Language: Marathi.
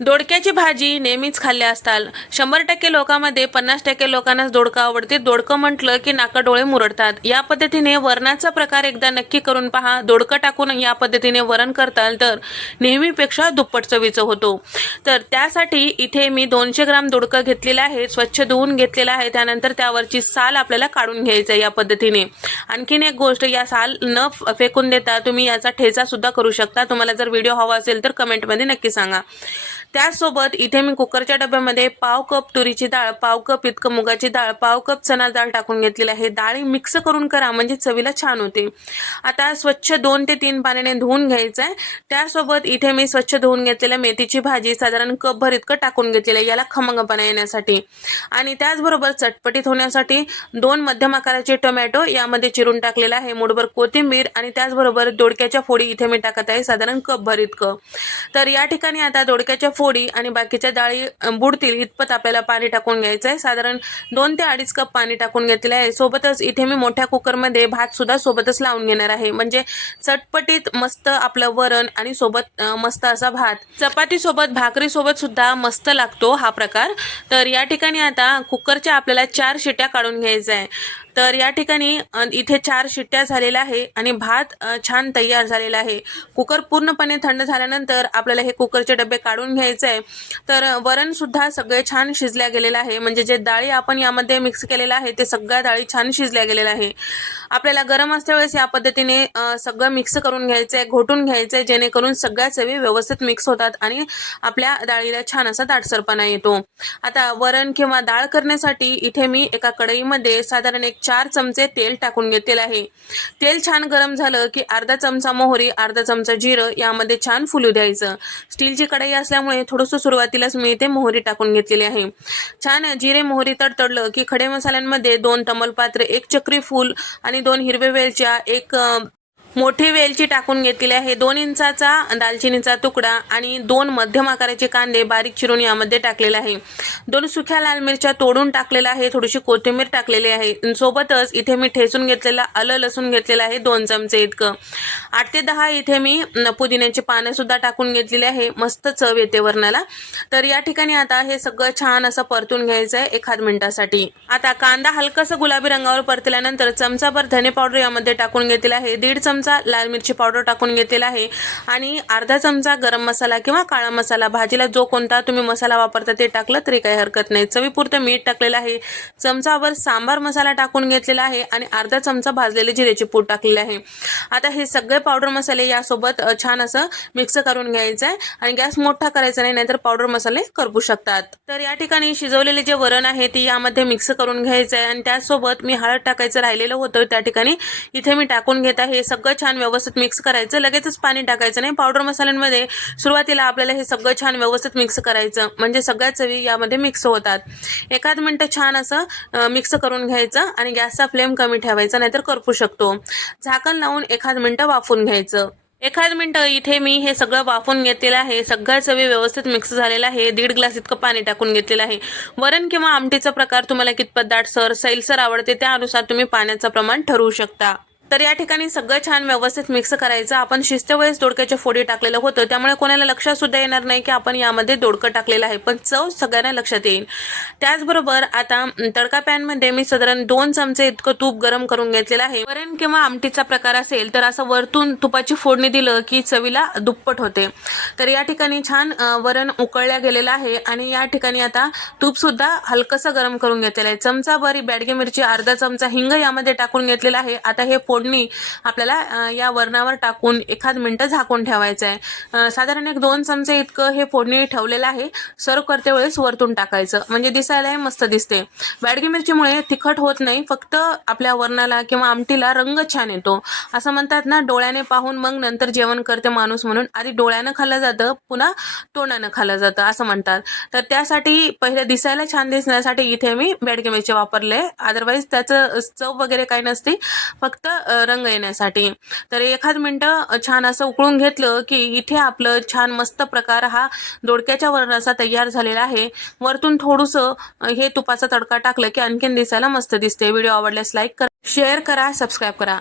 दोडक्याची भाजी नेहमीच खाल्ल्या असताल. शंभर टक्के लोकांमध्ये पन्नास टक्के लोकांनाच दोडका आवडते दोडकं म्हटलं की नाकडोळे मुरडतात. या पद्धतीने वरणाचा प्रकार एकदा नक्की करून पहा. दोडकं टाकून या पद्धतीने वरण करताल तर नेहमीपेक्षा दुप्पट चवीचं होतो. तर त्यासाठी इथे मी दोनशे ग्राम दोडकं घेतलेलं आहे स्वच्छ धुवून घेतलेलं आहे. त्यानंतर त्यावरची साल आपल्याला काढून घ्यायचं आहे या पद्धतीने. आणखीन एक गोष्ट या साल न फ- फेकून देता तुम्ही याचा ठेचा सुद्धा करू शकता. तुम्हाला जर व्हिडिओ हवा असेल तर कमेंटमध्ये नक्की सांगा. त्याचसोबत इथे मी कुकरच्या डब्यामध्ये पाव कप तुरीची डाळ पाव कप इतकं मुगाची डाळ पाव कप चना डाळ टाकून घेतलेली आहे. डाळी मिक्स करून करा म्हणजे चवीला छान होते. आता स्वच्छ दोन ते तीन पाण्याने धुवून घ्यायचं आहे त्यासोबत इथे मी स्वच्छ धुवून घेतलेल्या मेथीची भाजी साधारण कपभर इतकं टाकून घेतलेलं आहे याला खमंगपणा येण्यासाठी. आणि त्याचबरोबर चटपटीत होण्यासाठी दोन मध्यम आकाराचे टोमॅटो यामध्ये चिरून टाकलेला आहे. मुठभर कोथिंबीर आणि त्याचबरोबर दोडक्याच्या फोडी इथे मी टाकत आहे साधारण कपभर इतकं. तर या ठिकाणी आता दोडक्याच्या फोडी आणि बाकीच्या डाळी बुडतील इतपत आपल्याला पाणी टाकून घ्यायचं आहे साधारण दोन ते अडीच कप पाणी टाकून घेतलेलं आहे. सोबतच इथे मी मोठ्या कुकरमध्ये भात सुद्धा सोबतच लावून घेणार आहे. म्हणजे चटपटीत मस्त आपलं वरण आणि सोबत मस्त असा भात. चपाती सोबत भाकरी सोबत सुद्धा मस्त लागतो हा प्रकार. तर या ठिकाणी आता कुकरच्या आपल्याला चार शिट्या काढून घ्यायचं आहे तर या ठिकाणी इथे चार शिट्ट्या झालेल्या आहे आणि भात छान तयार झालेला आहे. कुकर पूर्णपणे थंड झाल्यानंतर आपल्याला हे कुकरचे डबे काढून घ्यायचे आहे. तर वरणसुद्धा वरण सुद्धा सगळे छान शिजल्या गेलेलं आहे. म्हणजे जे डाळी आपण यामध्ये मिक्स केलेलं आहे ते सगळ्या डाळी छान शिजल्या गेलेल्या आहे. आपल्याला गरम असल्या वेळेस या पद्धतीने सगळं मिक्स करून घ्यायचं आहे घोटून घ्यायचं आहे जेणेकरून सगळ्या चवी व्यवस्थित मिक्स होतात आणि आपल्या डाळीला छान असा दाटसरपणा येतो. आता वरण किंवा डाळ करण्यासाठी इथे मी एका कढईमध्ये साधारण एक चार चमचे तेल टाकून घेतलेलं आहे. तेल छान गरम झालं की अर्धा चमचा मोहरी अर्धा चमचा जिरं यामध्ये छान फुलू द्यायचं. स्टीलची कढाई असल्यामुळे थोडंसं सुरुवातीलाच मी इथे मोहरी टाकून घेतलेली आहे. छान जिरे मोहरी तडतडलं की खडे मसाल्यांमध्ये दोन तमलपात्र एक चक्री फूल आणि दोन हिरवे वेलच्या एक मोठी वेलची टाकून घेतलेली आहे. दोन इंचाचा दालचिनीचा तुकडा आणि दोन मध्यम आकाराचे कांदे बारीक चिरून यामध्ये टाकलेले आहे. दोन सुक्या लाल मिरच्या तोडून टाकलेल्या आहे. थोडीशी कोथिंबीर टाकलेली आहे. सोबतच इथे मी ठेचून घेतलेला आलं लसूण घेतलेलं आहे. दोन चमचे इतकं. आठ ते दहा इथे मी पुदिन्याची पानं सुद्धा टाकून घेतलेली आहे. मस्त चव येते वरणाला. तर या ठिकाणी आता हे सगळं छान असं परतून घ्यायचं आहे एखाद मिनिटासाठी. आता कांदा हलकासा गुलाबी रंगावर परतल्यानंतर चमचाभर धने पावडर यामध्ये टाकून घेतलेला आहे. दीड चमचा लाल मिरची पावडर टाकून घेतलेला आहे. आणि अर्धा चमचा गरम मसाला किंवा काळा मसाला. भाजीला जो कोणता तुम्ही मसाला वापरता ते टाकलं तरी काही हरकत नाही. चवीपुरतं मीठ टाकलेलं आहे. चमचावर सांबार मसाला टाकून घेतलेला आहे आणि अर्धा चमचा भाजलेले जिऱ्याची पूड टाकलेली आहे. आता हे सगळे पावडर मसाले यासोबत छान असं मिक्स करून घ्यायचं आहे आणि गॅस मोठा करायचा नाही नाहीतर पावडर मसाले करपू शकतात. तर या ठिकाणी शिजवलेले जे वरण आहे ते यामध्ये मिक्स करून घ्यायचं आहे आणि त्यासोबत मी हळद टाकायचं राहिलेलं होतं. त्या ठिकाणी इथे मी टाकून घेत आहे. सगळं सगळं छान व्यवस्थित मिक्स करायचं. लगेचच पाणी टाकायचं नाही. पावडर मसाल्यांमध्ये सुरुवातीला आपल्याला हे सगळं छान व्यवस्थित मिक्स करायचं. म्हणजे सगळ्या चवी यामध्ये मिक्स होतात. एखाद मिनटं छान असं मिक्स करून घ्यायचं आणि गॅसचा फ्लेम कमी ठेवायचा नाहीतर करपू शकतो. झाकण लावून एखाद मिनटं वाफून घ्यायचं. एखाद मिनटं इथे मी हे सगळं वाफून घेतलेलं आहे. सगळ्या चवी व्यवस्थित मिक्स झालेलं आहे. दीड ग्लास इतकं पाणी टाकून घेतलेलं आहे. वरण किंवा आमटीचा प्रकार तुम्हाला कितपत दाटसर सैलसर आवडते त्यानुसार तुम्ही पाण्याचं प्रमाण ठरवू शकता. तर या ठिकाणी सगळं छान व्यवस्थित मिक्स करायचं. आपण शिस्त वेळेस दोडक्याच्या फोडी टाकलेलं होतं. त्यामुळे कोणाला लक्षात सुद्धा येणार नाही की आपण यामध्ये दोडकं टाकलेलं आहे. पण चव सगळ्यांना लक्षात येईल. त्याचबरोबर आता तडका पॅनमध्ये मी साधारण दोन चमचे इतकं तूप गरम करून घेतलेलं आहे. वरण किंवा आमटीचा प्रकार असेल तर असं वरतून तुपाची फोडणी दिलं की चवीला दुप्पट होते. तर या ठिकाणी छान वरण उकळल्या गेलेलं आहे. आणि या ठिकाणी आता तूप सुद्धा हलकंसं गरम करून घेतलेलं आहे. चमचा बरी बॅडगे मिरची अर्धा चमचा हिंग यामध्ये टाकून घेतलेला आहे. आता हे फोड फोडणी आपल्याला या वरणावर टाकून एखाद मिनटं झाकून ठेवायचं आहे साधारण एक दोन चमचे इतकं हे फोडणी ठेवलेलं आहे. सर्व करते वेळेस वरतून टाकायचं. म्हणजे दिसायलाही मस्त दिसते. बॅडगी मिरचीमुळे तिखट होत नाही. फक्त आपल्या वरणाला किंवा आमटीला रंग छान येतो. असं म्हणतात ना डोळ्याने पाहून मग नंतर जेवण करते माणूस म्हणून. आधी डोळ्यानं खाल्लं जातं पुन्हा तोंडानं खाल्लं जातं असं म्हणतात. तर त्यासाठी पहिले दिसायला छान दिसण्यासाठी इथे मी बॅडगी मिरची वापरले. अदरवाईज त्याचं चव वगैरे काही नसते. फक्त रंग येण्यासाठी. तर एखाद मिनटं छान असं उकळून घेतलं की इथे आपलं छान मस्त प्रकार हा दोडक्याच्या वरणाचा तयार झालेला आहे. वरतून थोडंसं हे तुपाचा तडका टाकलं की आणखीन दिसायला मस्त दिसते. व्हिडिओ आवडल्यास लाईक करा शेअर करा सबस्क्राईब करा.